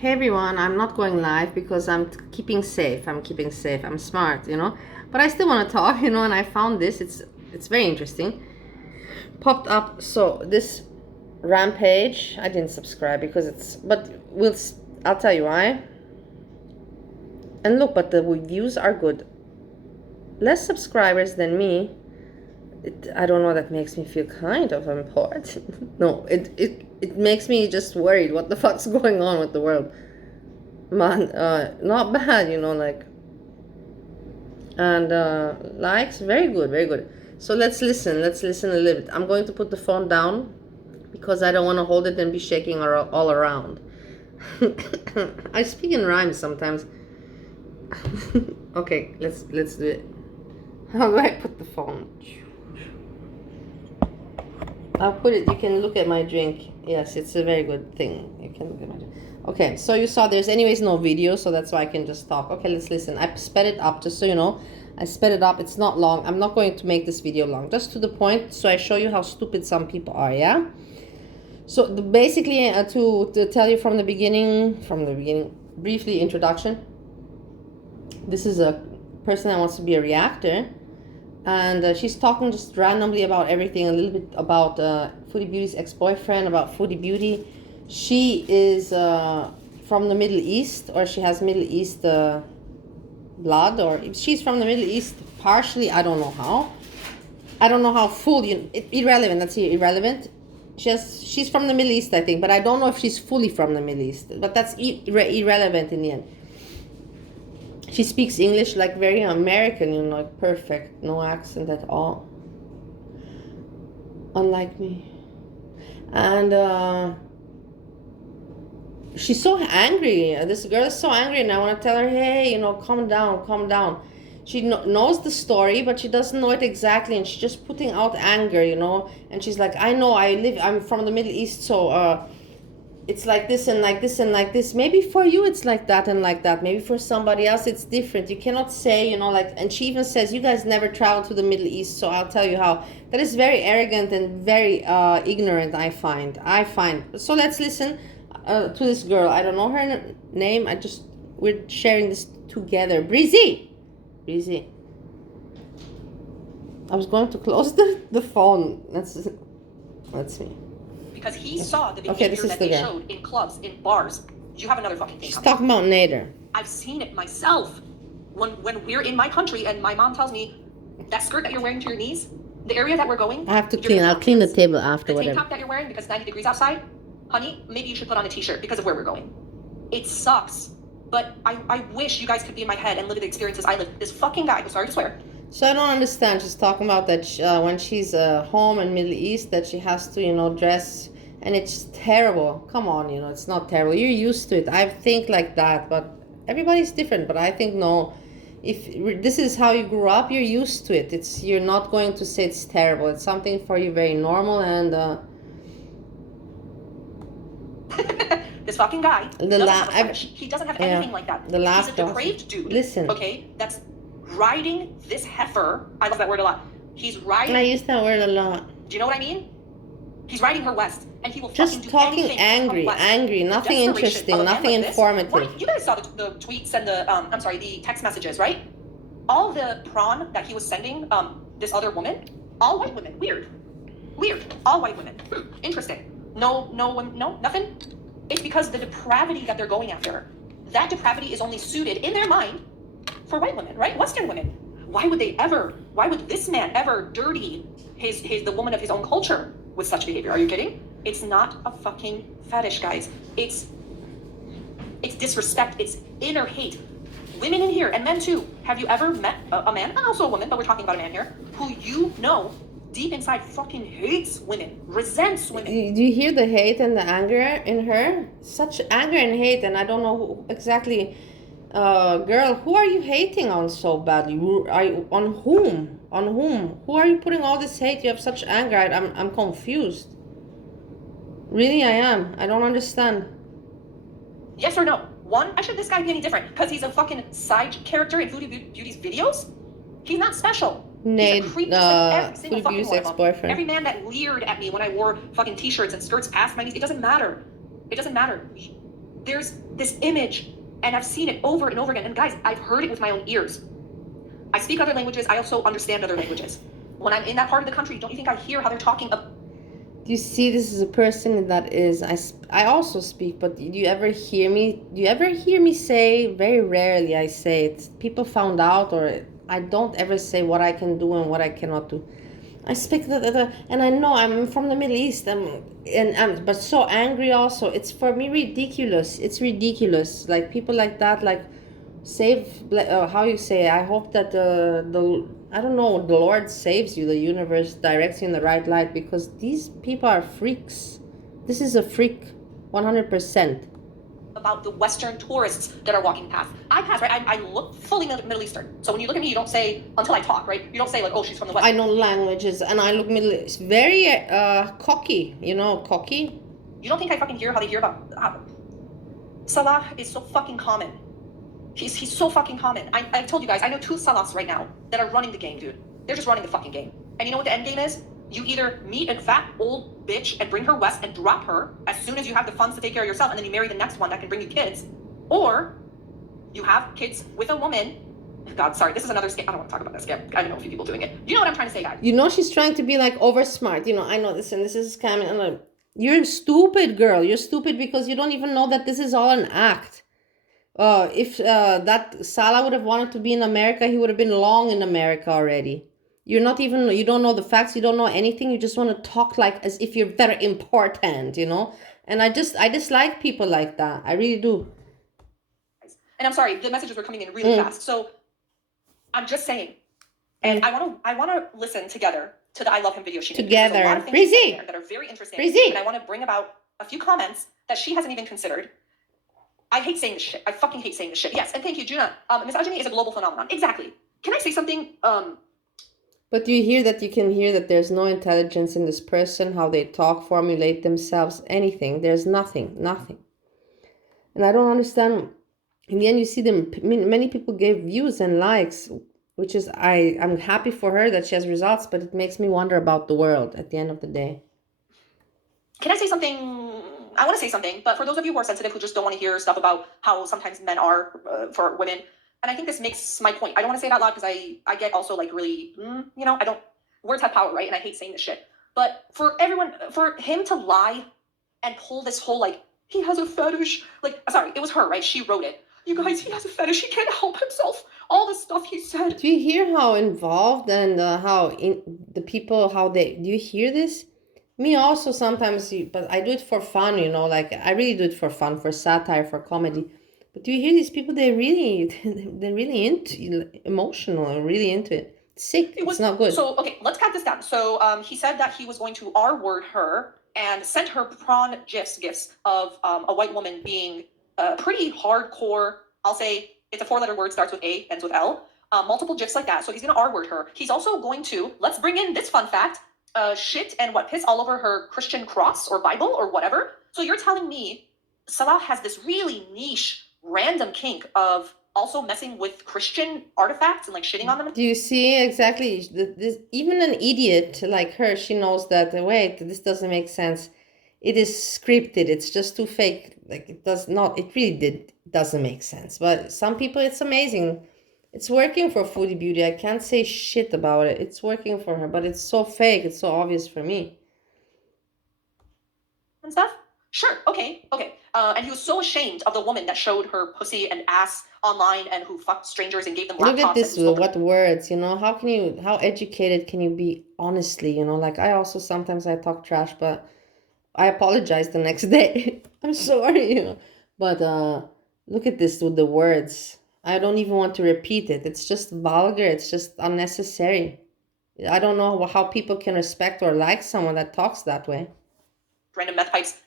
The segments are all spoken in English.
Hey everyone, I'm not going live because I'm keeping safe. I'm smart, But I still want to talk, and I found this. It's very interesting. Popped up. So this rampage, I didn't subscribe because I'll tell you why. And look, but the views are good. Less subscribers than me. I don't know, that makes me feel kind of important. No, it makes me just worried. What the fuck's going on with the world? Man, not bad, and likes, very good, very good. So let's listen a little bit. I'm going to put the phone down because I don't want to hold it and be shaking all around. I speak in rhymes sometimes. Okay, let's do it. How do I put the phone? I'll put it, you can look at my drink. Yes, it's a very good thing. You can look at my drink. Okay, so you saw there's anyways no video, so that's why I can just talk. Okay, let's listen. I sped it up, just so you know. I sped it up. It's not long. I'm not going to make this video long. Just to the point, so I show you how stupid some people are, yeah? So basically, to tell you from the beginning, briefly introduction. This is a person that wants to be a reactor. And she's talking just randomly about everything, a little bit about Foodie Beauty's ex-boyfriend, about Foodie Beauty. She is from the Middle East, or she has Middle East blood, or she's from the Middle East partially. I don't know how. I don't know how full. Irrelevant. Let's see, irrelevant. She's from the Middle East, I think, but I don't know if she's fully from the Middle East. But that's irrelevant in the end. She speaks English like very American, like perfect, no accent at all. Unlike me. And she's so angry. This girl is so angry, and I want to tell her, hey, calm down. She knows the story, but she doesn't know it exactly, and she's just putting out anger, And she's like, I know, I'm from the Middle East, so it's like this and like this and like this. Maybe for you it's like that and like that. Maybe for somebody else it's different. You cannot say, and she even says, you guys never traveled to the Middle East, so I'll tell you how. That is very arrogant and very ignorant, I find. So let's listen to this girl. I don't know her name. We're sharing this together. Breezy. I was going to close the phone. Let's see. Because he saw the behavior that they showed in clubs, in bars. You have another fucking thing. She's talking about Nader. I've seen it myself. When we're in my country and my mom tells me that skirt that you're wearing to your knees, the area that we're going. I have to clean. I'll clean the table after. The tank top that you're wearing because it's 90 degrees outside, honey, maybe you should put on a t-shirt because of where we're going. It sucks, but I wish you guys could be in my head and live the experiences I live. This fucking guy, I'm sorry to swear. So I don't understand. She's talking about that when she's home in Middle East that she has to, dress, and it's terrible. Come on, it's not terrible. You're used to it. I think like that, but everybody's different. But I think no. If this is how you grew up, you're used to it. You're not going to say it's terrible. It's something for you very normal and. This fucking guy. He doesn't have anything like that. He's a depraved dude. Listen. Okay, that's riding this heifer. I love that word a lot. He's riding. I use that word a lot. Do you know what I mean? He's riding her west, and he will just fucking do talking anything. Angry, nothing interesting, nothing informative. You guys saw the tweets and the text messages, right? All the prawn that he was sending this other woman, all white women. Weird, all white women. Interesting. No, nothing. It's because the depravity that they're going after, that depravity is only suited in their mind for white women, right? Western women. Why would this man ever dirty the woman of his own culture with such behavior? Are you kidding? It's not a fucking fetish, guys. It's disrespect. It's inner hate. Women in here, and men too. Have you ever met a man, and also a woman, but we're talking about a man here, who deep inside fucking hates women, resents women? Do you hear the hate and the anger in her? Such anger and hate, and I don't know exactly. Girl, who are you hating on so badly? On whom? Who are you putting all this hate? You have such anger. I'm confused. Really, I am. I don't understand. Yes or no? One, why should this guy be any different? Because he's a fucking side character in Foodie Beauty's videos? He's not special. He's a creep just like every single fucking one of them. Every man that leered at me when I wore fucking t-shirts and skirts past my knees, it doesn't matter. there's this image, and I've seen it over and over again. And guys, I've heard it with my own ears. I speak other languages. I also understand other languages. When I'm in that part of the country, don't you think I hear how they're talking? Do you see, this is a person that is, I also speak, but do you ever hear me say, very rarely I say it, people found out, or I don't ever say what I can do and what I cannot do. I speak and I know I'm from the Middle East, but so angry also. It's for me ridiculous. It's ridiculous. Like people like that, like how you say, I hope that the I don't know, the Lord saves you, the universe directs you in the right light, because these people are freaks. This is a freak, 100%. About the Western tourists that are walking past. I pass, right? I look fully Middle Eastern. So when you look at me, you don't say, until I talk, right? You don't say like, oh, she's from the West. I know languages, and I look Middle East. Very cocky, cocky. You don't think I fucking hear how they hear about Salah is so fucking common. He's so fucking common. I told you guys, I know 2 Salahs right now that are running the game, dude. They're just running the fucking game. And you know what the end game is? You either meet a fat old bitch and bring her west and drop her as soon as you have the funds to take care of yourself, and then you marry the next one that can bring you kids. Or you have kids with a woman. God, sorry, this is another scam. I don't want to talk about that scam. I know a few people doing it. You know what I'm trying to say, guys? She's trying to be like over smart. I know this, and this is scamming. You're stupid, girl. You're stupid because you don't even know that this is all an act. If that Salah would have wanted to be in America, he would have been long in America already. You don't know the facts, you don't know anything, you just want to talk like as if you're very important, And I dislike people like that. I really do. And I'm sorry, the messages were coming in really fast. So I'm just saying, and I want to listen together to the I Love Him video she made. Together. There's a lot of things there that are very interesting. And I want to bring about a few comments that she hasn't even considered. I hate saying this shit. I fucking hate saying this shit. Yes, and thank you, Juna. Misogyny is a global phenomenon. Exactly. Can I say something? But you can hear that there's no intelligence in this person, how they talk, formulate themselves, anything. There's nothing. And I don't understand. In the end, you see them, many people gave views and likes, which is, I'm happy for her that she has results, but it makes me wonder about the world at the end of the day. Can I say something? I want to say something, but for those of you who are sensitive, who just don't want to hear stuff about how sometimes men are for women, and I think this makes my point. I don't want to say it out loud because I get also like really, words have power, right? And I hate saying this shit. But for him to lie and pull this whole like, he has a fetish, like, sorry, it was her, right? She wrote it. You guys, he has a fetish. He can't help himself. All the stuff he said. Do you hear how involved and do you hear this? Me also sometimes, but I do it for fun, like I really do it for fun, for satire, for comedy. But do you hear they're really emotional, really into it. It's sick. It's not good. So, okay, let's cut this down. So he said that he was going to R-word her and sent her prawn gifs of a white woman being pretty hardcore. I'll say it's a 4-letter word, starts with A, ends with L. Multiple gifs like that. So he's going to R-word her. He's also going to, let's bring in this fun fact, shit and piss all over her Christian cross or Bible or whatever. So you're telling me Salah has this really niche, random kink of also messing with Christian artifacts and like shitting on them? Do you see exactly this? Even an idiot like her, she knows that, wait, this doesn't make sense. It is scripted. It's just too fake. Like it really doesn't make sense. But some people, it's amazing. It's working for Foodie Beauty. I can't say shit about it. It's working for her, but it's so fake. It's so obvious for me. And stuff? Sure. Okay. And he was so ashamed of the woman that showed her pussy and ass online and who fucked strangers and gave them laptops. Look at this, what words, how educated can you be, honestly, like I also sometimes I talk trash, but I apologize the next day. I'm sorry, But look at this with the words. I don't even want to repeat it. It's just vulgar. It's just unnecessary. I don't know how people can respect or like someone that talks that way. Random meth pipes.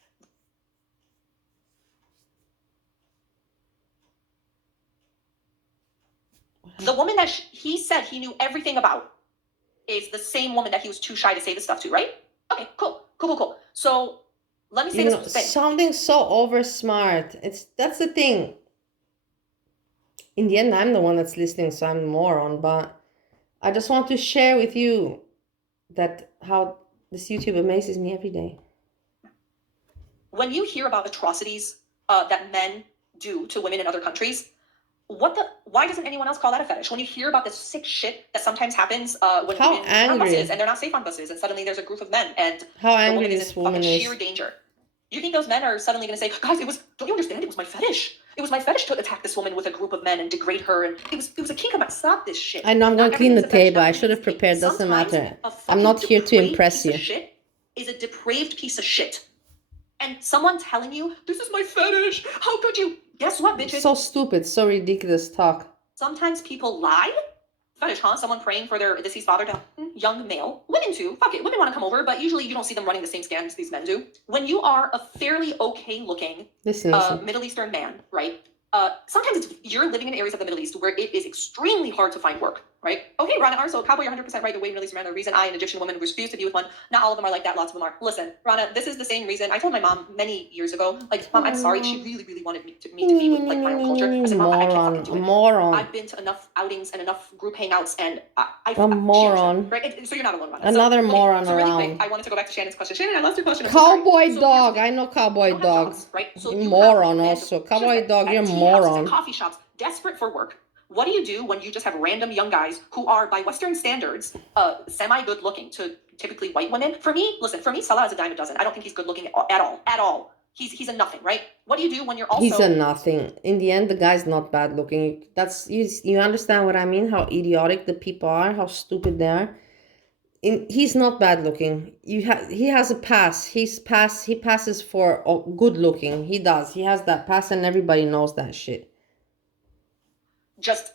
The woman that he said he knew everything about is the same woman that he was too shy to say this stuff to, right? Okay, cool. So let me say this thing. Sounding so over smart. That's the thing. In the end, I'm the one that's listening, so I'm the moron. But I just want to share with you that how this YouTube amazes me every day. When you hear about atrocities that men do to women in other countries. Why doesn't anyone else call that a fetish? When you hear about this sick shit that sometimes happens when How women are on angry. buses and they're not safe on buses, and suddenly there's a group of men and How the angry woman is this in woman fucking is. sheer danger. You think those men are suddenly going to say, guys, don't you understand? It was my fetish. It was my fetish to attack this woman with a group of men and degrade her, and it was a kink. Stop this shit. I know, I'm going to clean the table. I should have Everything's a fetish. prepared. Doesn't Sometimes matter. a I'm not fucking here to depraved impress piece you. of shit is a depraved piece of shit. And someone telling you, this is my fetish. How could you? Guess what, bitches? So stupid. So ridiculous talk. Sometimes people lie. Fetish, huh? Someone praying for their deceased father to young male. Women too. Fuck it. Women want to come over, but usually you don't see them running the same scams these men do. When you are a fairly okay looking Middle Eastern man, right? Sometimes you're living in areas of the Middle East where it is extremely hard to find work, right? Okay, Rana Arso, cowboy, you're 100% right. The way Middle Eastern men, the reason I, an Egyptian woman, refuse to be with one, not all of them are like that, lots of them are. Listen, Rana, this is the same reason. I told my mom many years ago, like, Mom, I'm sorry. She really, really wanted me to be with like my own culture. I said, Mom, I can't fucking do it. Moron. I've been to enough outings and enough group hangouts, and A moron. right? So you're not alone, Rana. Another moron so really around. quick, I wanted to go back to Shannon's question. Shannon, I lost your question. Cowboy dog. I know cowboy dog. Jobs, right? So you you moron have also. Cowboy dog, you're a tea moron. houses and coffee shops desperate for work. What do you do when you just have random young guys who are, by Western standards, semi-good looking to typically white women? For me, Salah is a dime a dozen. I don't think he's good looking at all. He's a nothing, right? What do you do when you're also... He's a nothing. In the end, the guy's not bad looking. That's you understand what I mean? How idiotic the people are, how stupid they are. He's not bad looking. He has a pass. He passes for good looking. He does. He has that pass, and everybody knows that shit. Just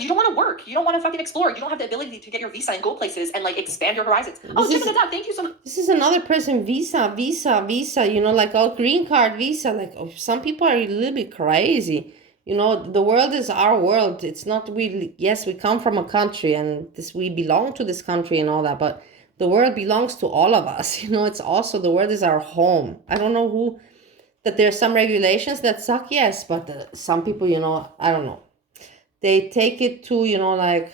you don't want to work. You don't want to fucking explore. You don't have the ability to get your visa and go places and like expand your horizons. Thank you so much. This is another person. Visa. You know, like all green card visa. Like some people are a little bit crazy. You know, the world is our world. It's not yes, we come from a country and we belong to this country and all that, but the world belongs to all of us. You know, it's also, the world is our home. I don't know that there are some regulations that suck, yes, but some people, you know, I don't know. They take it to, you know, like,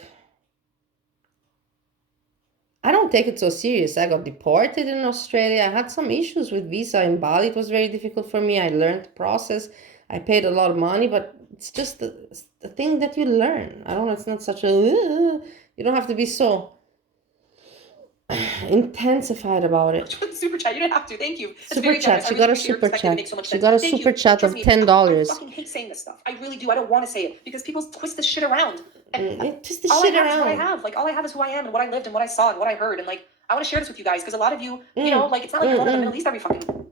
I don't take it so serious. I got deported in Australia. I had some issues with visa in Bali. It was very difficult for me. I learned the process. I paid a lot of money, but it's just the thing that you learn. I don't know. It's not such a... you don't have to be so intensified about it. Super chat. You didn't have to. Thank you. That's super chat. She got a super chat. She got a super chat of $10. I fucking hate saying this stuff. I really do. I don't want to say it because people twist this shit around. And twist the shit around. All I have. Like, all I have is who I am and what I lived and what I saw and what I heard. And like, I want to share this with you guys because a lot of you, you know, like, it's not like you're going to the Middle East every fucking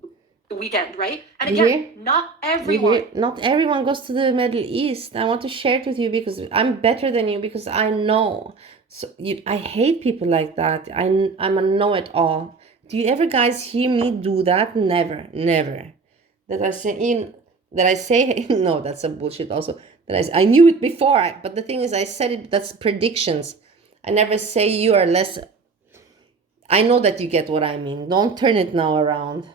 weekend, right? And again, not everyone. Not everyone goes to the Middle East. I want to share it with you because I'm better than you, because I know. So I hate people like that. I'm a know-it-all. Do you ever guys hear me do that? Never. That I say no, that's a bullshit also. I knew it before, but the thing is, I said it, that's predictions. I never say you are less. I know that you get what I mean. Don't turn it now around.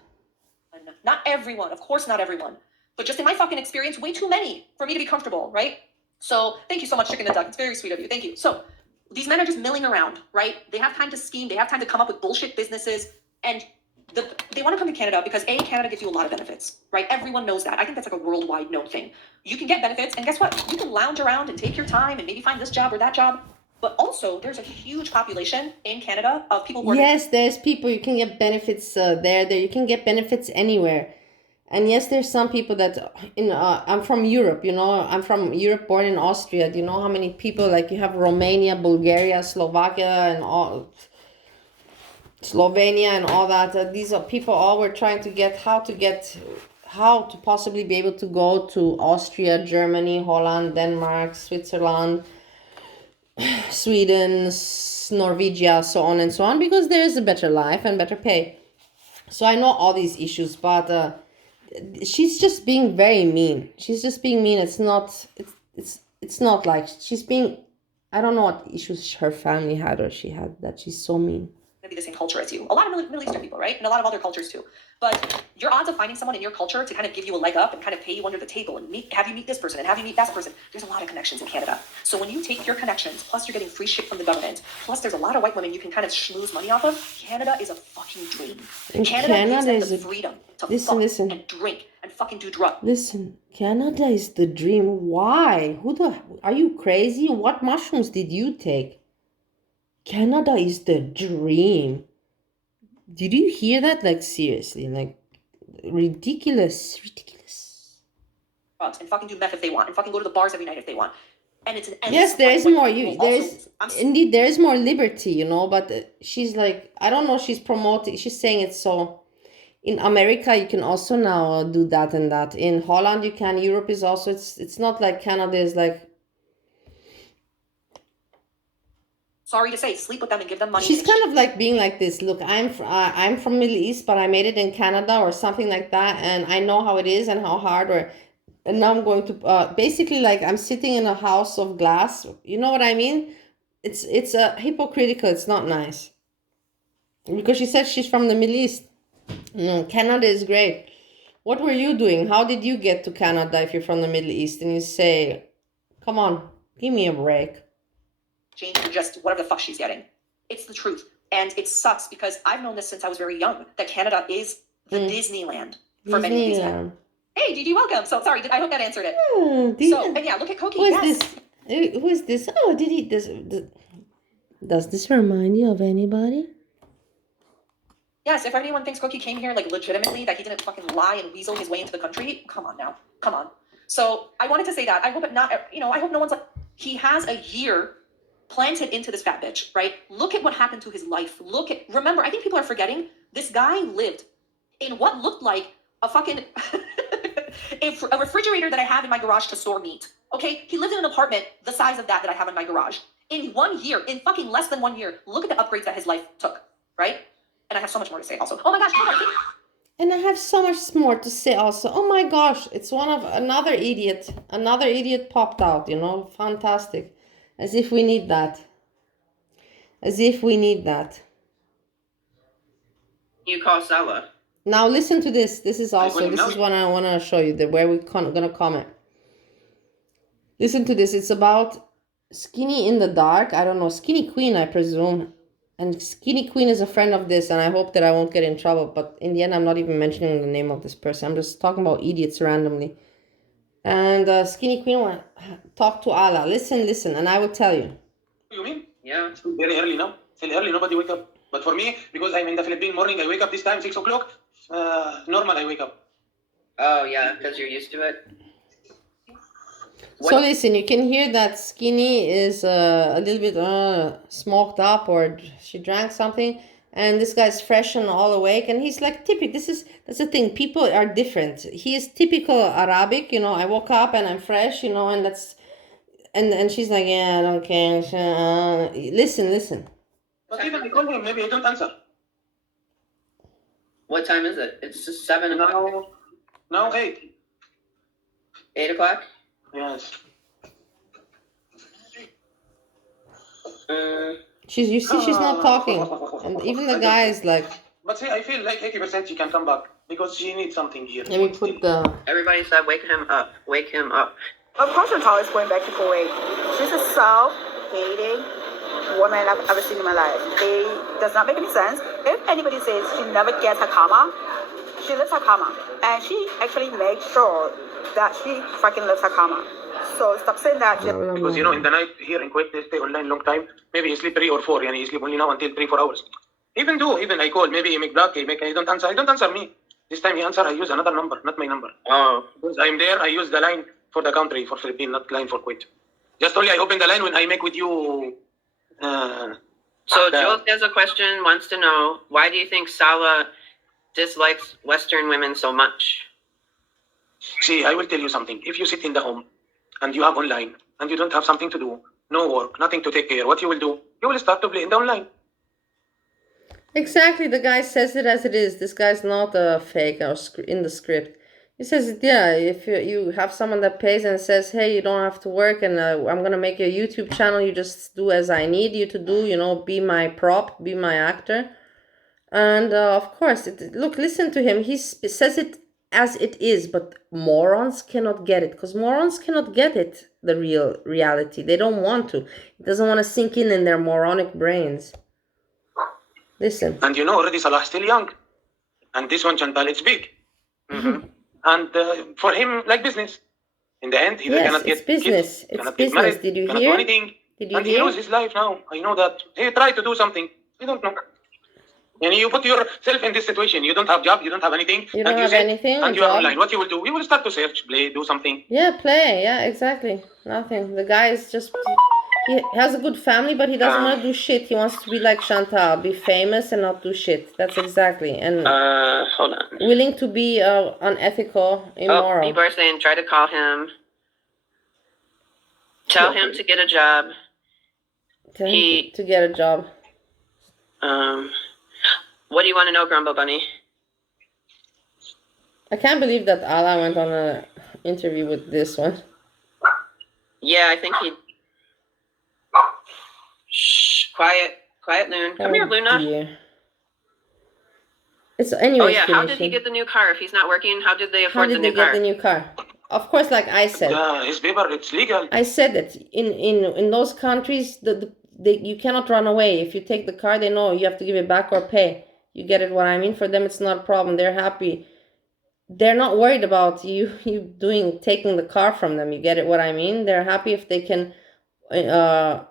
Not everyone, of course not everyone, but just in my fucking experience, way too many for me to be comfortable, right? So thank you so much, Chicken the Duck. It's very sweet of you. Thank you. So these men are just milling around, right? They have time to scheme. They have time to come up with bullshit businesses. And they want to come to Canada because Canada gives you a lot of benefits, right? Everyone knows that. I think that's like a worldwide known thing. You can get benefits, and guess what? You can lounge around and take your time and maybe find this job or that job. But also, there's a huge population in Canada of people who are... Yes, there's people. You can get benefits there. You can get benefits anywhere. And yes, there's some people that... I'm from Europe, you know. I'm from Europe, born in Austria. Do you know how many people... Like, you have Romania, Bulgaria, Slovakia, and all... Slovenia and all that. These are people all were trying to get... How to possibly be able to go to Austria, Germany, Holland, Denmark, Switzerland... Sweden, Norwegia, so on and so on, because there is a better life and better pay. So I know all these issues, but she's just being very mean. She's just being mean. It's not like she's being... I don't know what issues her family had or she had that she's so mean. be the same culture as you. A lot of Middle Eastern people, right? And a lot of other cultures too. But your odds of finding someone in your culture to kind of give you a leg up and kind of pay you under the table and have you meet this person and have you meet that person, there's a lot of connections in Canada. So when you take your connections, plus you're getting free shit from the government, plus there's a lot of white women you can kind of schmooze money off of, Canada is a fucking dream. Canada gives them the freedom to fuck and drink and fucking do drugs. Listen, Canada is the dream. Why? Are you crazy? What mushrooms did you take? Canada is the dream. Did you hear that? Like, seriously, like, ridiculous. And fucking do meth if they want, and fucking go to the bars every night if they want. And it's an endless. Yes, there is more. Indeed, there is more liberty, you know. But she's like, I don't know. She's promoting. She's saying it so. In America, you can also now do that and that. In Holland, you can. Europe is also. It's not like Canada is like. Sorry to say, sleep with them and give them money. She's kind of like being like this. Look, I'm from Middle East, but I made it in Canada or something like that, and I know how it is and how hard. And now I'm going to basically like I'm sitting in a house of glass. You know what I mean? It's hypocritical. It's not nice. Because she said she's from the Middle East. Canada is great. What were you doing? How did you get to Canada if you're from the Middle East? And you say, come on, give me a break. Change for just whatever the fuck she's getting. It's the truth. And it sucks because I've known this since I was very young, that Canada is the Disneyland for many of these men. Hey, Didi, welcome. So sorry, I hope that answered it. And yeah, look at Koki. Who is this? Oh, Didi, does this remind you of anybody? Yes, if anyone thinks Koki came here like legitimately, that he didn't fucking lie and weasel his way into the country, come on now. Come on. So I wanted to say that. I hope I hope no one's like, he has a year planted into this fat bitch, right? Look at what happened to his life. Remember, I think people are forgetting, this guy lived in what looked like a fucking, a refrigerator that I have in my garage to store meat. Okay? He lived in an apartment the size of that I have in my garage. In 1 year, in fucking less than 1 year, look at the upgrades that his life took, right? And I have so much more to say also. Oh my gosh, and I have so much more to say also. Oh my gosh, it's another idiot popped out, you know, fantastic. As if we need that. You call Salah. Now listen to this. This is what I want to show you, where we're going to comment. Listen to this. It's about Skinny in the Dark. I don't know. Skinny Queen, I presume. And Skinny Queen is a friend of this, and I hope that I won't get in trouble. But in the end, I'm not even mentioning the name of this person. I'm just talking about idiots randomly. And Skinny Queen went, talk to Allah. Listen, and I will tell you. You mean? Yeah. It's very early now. Still early, nobody wake up. But for me, because I'm in the Philippine morning, I wake up this time, 6 o'clock. Normal, I wake up. Oh, yeah, because you're used to it. So listen, you can hear that Skinny is a little bit smoked up, or she drank something. And this guy's fresh and all awake, and he's like typical. That's the thing. People are different. He is typical Arabic, you know. I woke up and I'm fresh, you know, and she's like, yeah, I don't care. Listen. But even I call him, maybe I don't answer. What time is it? It's just 7 o'clock. Now 8. 8 o'clock? Yes. She's not talking, and even the guy is like. But see, I feel like 80% she can come back because she needs something here. Let me put the. Everybody said, wake him up. Wake him up. Of course, Chantal is going back to Kuwait. She's a self-hating woman I've ever seen in my life. It does not make any sense. If anybody says she never gets her karma, she lives her karma, and she actually makes sure that she fucking lives her karma. So stop saying that. Because you know, in the night here in Kuwait, they stay online long time. Maybe you sleep 3 or 4, and you sleep only now until 3-4 hours. Even I call, maybe he make block, he don't answer. He don't answer me. This time he answer, I use another number, not my number. Oh. Because I'm there, I use the line for the country, for Philippines, not line for Kuwait. Just only I open the line when I make with you. So Jules has a question, wants to know, why do you think Salah dislikes Western women so much? See, I will tell you something. If you sit in the home and you have online and you don't have something to do, no work, nothing to take care, what you will do? You will start to play in the online. Exactly, the guy says it as it is. This guy's not a fake or in the script. He says, yeah, if you have someone that pays and says, hey, you don't have to work, and I'm going to make a YouTube channel, you just do as I need you to do, be my prop, be my actor. And of course, look, listen to him. He says it as it is, but morons cannot get it, because morons cannot get it, the real reality. They don't want to. It doesn't want to sink in their moronic brains. Listen. And already Salah is still young. And this one, Chantal, it's big. Mm-hmm. And for him, like business. In the end, he cannot get business. kids, It's cannot business. get married, Did you cannot hear? do anything. Did you and hear? he loses his life now. I know that. He tried to do something. I don't know. And you put yourself in this situation. You don't have job. You don't have anything. You don't and have sit, anything. And you are online. What you will do? You will start to search, play, do something. Yeah, play. Yeah, exactly. Nothing. The guy is just... He has a good family, but he doesn't want to do shit. He wants to be like Chantal, be famous and not do shit. That's exactly. And hold on. willing to be unethical, immoral. Oh, people are saying try to call him. Tell him to get a job. Tell him to get a job. What do you want to know, Grumble Bunny? I can't believe that ALAA went on an interview with this one. Yeah, I think he... Shh, quiet, Loon. Come here, Luna. Dear. It's anyway. Oh yeah, how did he get the new car if he's not working? How did they afford the new car? How did they get the new car? Of course, like I said. His paper, it's legal. I said that in those countries, you cannot run away. If you take the car, they know you have to give it back or pay. You get it what I mean? For them, it's not a problem. They're happy. They're not worried about you taking the car from them. You get it what I mean? They're happy if they can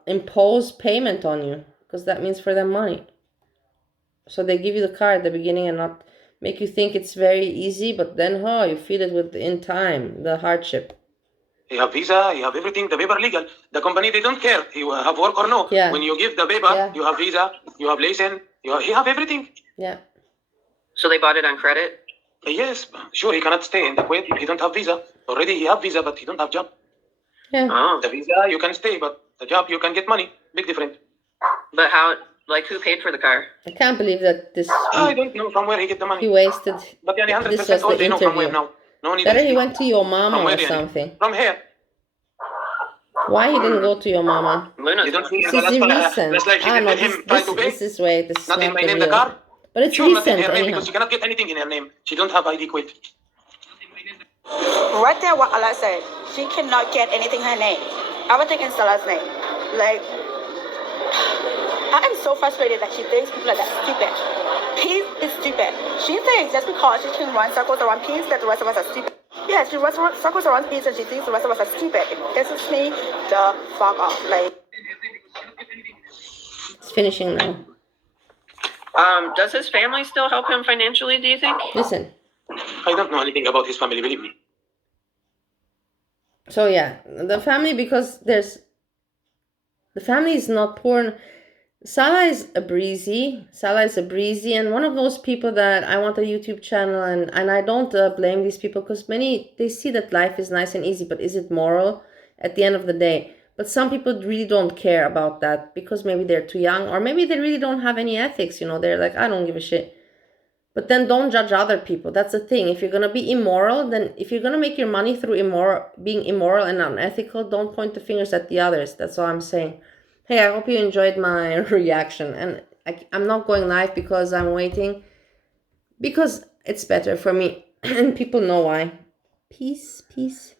impose payment on you, because that means for them money. So they give you the car at the beginning and not make you think it's very easy, but then you feel it in time, the hardship. You have visa, you have everything, the paper legal. The company, they don't care. You have work or no. Yeah. When you give the paper, you have visa, you have license, you have everything. Yeah. So they bought it on credit? Yes, sure, he cannot stay in the Kuwait if he don't have visa. Already he have visa, but he don't have job. Yeah. Oh. The visa, you can stay, but the job, you can get money. Big difference. But how, who paid for the car? I can't believe that this... I don't know from where he get the money. He wasted... But 100% this was all the they know from where interview. now. No need Better he went to your mama or Yani? something. From here. Why he didn't go to your mama? Luna's You don't see This is recent. no, this is way. This is not in not my the name, the real. car. But it's Sure, not in recent her name anyhow. because she cannot get anything in her name. She don't have ID quit. Right there, what Allah said, she cannot get anything in her name. Everything in Salah's name. Like, I am so frustrated that she thinks people are that stupid. Peace is stupid. She thinks just because she can run circles around peace that the rest of us are stupid. Yeah, she runs circles around peace and she thinks the rest of us are stupid. It pisses me the fuck off. Like, It's finishing now. Does his family still help him financially, do you think? Listen. I don't know anything about his family, believe me. So yeah, the family, because the family is not poor. Salah is a breezy, and one of those people that I want a YouTube channel, and I don't blame these people, because they see that life is nice and easy, but is it moral at the end of the day? But some people really don't care about that, because maybe they're too young, or maybe they really don't have any ethics, they're like, I don't give a shit. But then don't judge other people. That's the thing. If you're going to be immoral, then if you're going to make your money through being immoral and unethical, don't point the fingers at the others. That's all I'm saying. Hey, I hope you enjoyed my reaction. And I'm not going live because I'm waiting. Because it's better for me. And people know why. Peace, peace.